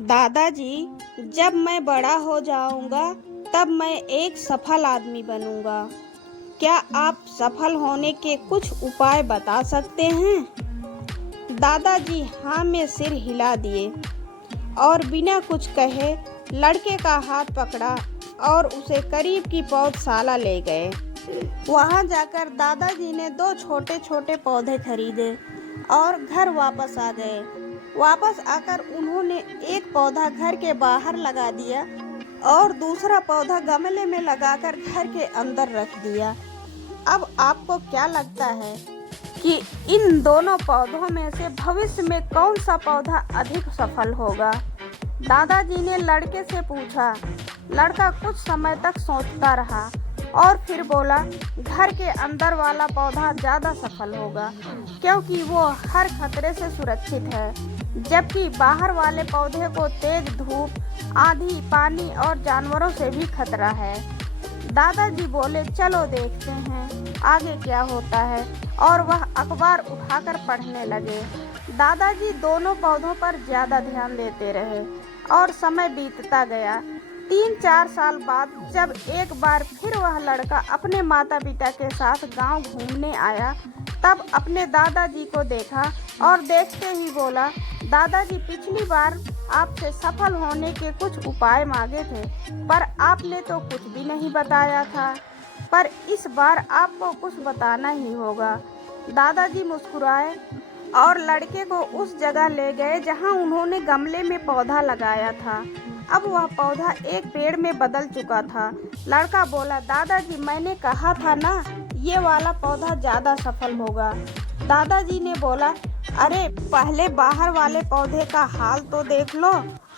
दादाजी, जब मैं बड़ा हो जाऊंगा तब मैं एक सफल आदमी बनूंगा। क्या आप सफल होने के कुछ उपाय बता सकते हैं? दादाजी हाँ में सिर हिला दिए और बिना कुछ कहे लड़के का हाथ पकड़ा और उसे करीब की पौधशाला ले गए। वहां जाकर दादाजी ने दो छोटे छोटे पौधे खरीदे और घर वापस आ गए। वापस आकर उन्होंने एक पौधा घर के बाहर लगा दिया और दूसरा पौधा गमले में लगाकर घर के अंदर रख दिया। अब आपको क्या लगता है कि इन दोनों पौधों में से भविष्य में कौन सा पौधा अधिक सफल होगा? दादाजी ने लड़के से पूछा। लड़का कुछ समय तक सोचता रहा और फिर बोला, घर के अंदर वाला पौधा ज़्यादा सफल होगा क्योंकि वो हर खतरे से सुरक्षित है, जबकि बाहर वाले पौधे को तेज धूप, आंधी, पानी और जानवरों से भी खतरा है। दादाजी बोले, चलो देखते हैं आगे क्या होता है, और वह अखबार उठाकर पढ़ने लगे। दादाजी दोनों पौधों पर ज़्यादा ध्यान देते रहे और समय बीतता गया। 3-4 साल बाद जब एक बार फिर वह लड़का अपने माता पिता के साथ गांव घूमने आया, तब अपने दादाजी को देखा और देखते ही बोला, दादाजी, पिछली बार आपसे सफल होने के कुछ उपाय मांगे थे, पर आपने तो कुछ भी नहीं बताया था, पर इस बार आपको कुछ बताना ही होगा। दादाजी मुस्कुराए और लड़के को उस जगह ले गए जहां उन्होंने गमले में पौधा लगाया था। अब वह पौधा एक पेड़ में बदल चुका था। लड़का बोला, दादाजी, मैंने कहा था ना, ये वाला पौधा ज़्यादा सफल होगा। दादाजी ने बोला, अरे पहले बाहर वाले पौधे का हाल तो देख लो।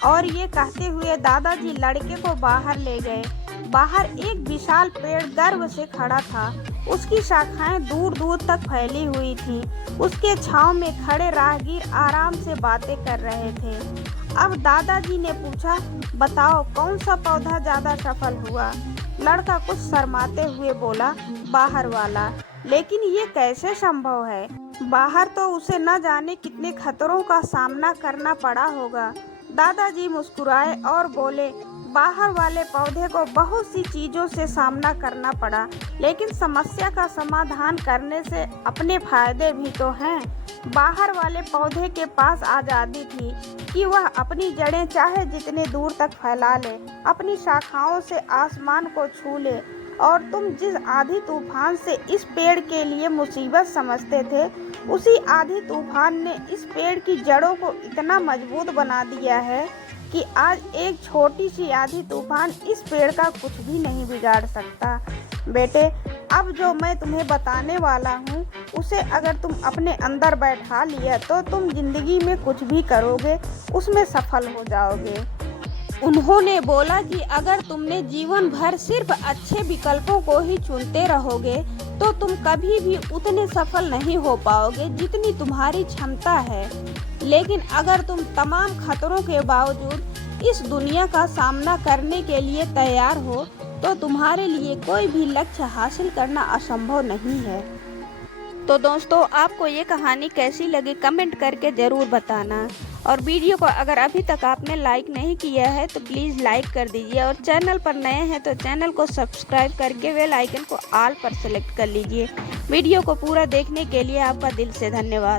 और ये कहते हुए दादाजी लड़के को बाहर ले गए। बाहर एक विशाल पेड़ गर्व से खड़ा था। उसकी शाखाएं दूर दूर तक फैली हुई थीं। उसके छांव में खड़े राहगीर आराम से बातें कर रहे थे। अब दादाजी ने पूछा, बताओ कौन सा पौधा ज़्यादा सफल हुआ? लड़का कुछ शर्माते हुए बोला, बाहर वाला। लेकिन ये कैसे संभव है? बाहर तो उसे न जाने कितने खतरों का सामना करना पड़ा होगा। दादाजी मुस्कुराए और बोले, बाहर वाले पौधे को बहुत सी चीज़ों से सामना करना पड़ा, लेकिन समस्या का समाधान करने से अपने फायदे भी तो हैं। बाहर वाले पौधे के पास आज़ादी थी कि वह अपनी जड़ें चाहे जितने दूर तक फैला ले, अपनी शाखाओं से आसमान को छू ले। और तुम जिस आंधी तूफान से इस पेड़ के लिए मुसीबत समझते थे, उसी आंधी तूफान ने इस पेड़ की जड़ों को इतना मजबूत बना दिया है कि आज एक छोटी सी आंधी तूफान इस पेड़ का कुछ भी नहीं बिगाड़ सकता। बेटे, अब जो मैं तुम्हें बताने वाला हूँ, उसे अगर तुम अपने अंदर बैठा लिया तो तुम जिंदगी में कुछ भी करोगे उसमें सफल हो जाओगे। उन्होंने बोला कि अगर तुमने जीवन भर सिर्फ अच्छे विकल्पों को ही चुनते रहोगे तो तुम कभी भी उतने सफल नहीं हो पाओगे जितनी तुम्हारी क्षमता है। लेकिन अगर तुम तमाम खतरों के बावजूद इस दुनिया का सामना करने के लिए तैयार हो तो तुम्हारे लिए कोई भी लक्ष्य हासिल करना असंभव नहीं है। तो दोस्तों, आपको ये कहानी कैसी लगी कमेंट करके ज़रूर बताना। और वीडियो को अगर अभी तक आपने लाइक नहीं किया है तो प्लीज़ लाइक कर दीजिए, और चैनल पर नए हैं तो चैनल को सब्सक्राइब करके बेल आइकन को ऑल पर सेलेक्ट कर लीजिए। वीडियो को पूरा देखने के लिए आपका दिल से धन्यवाद।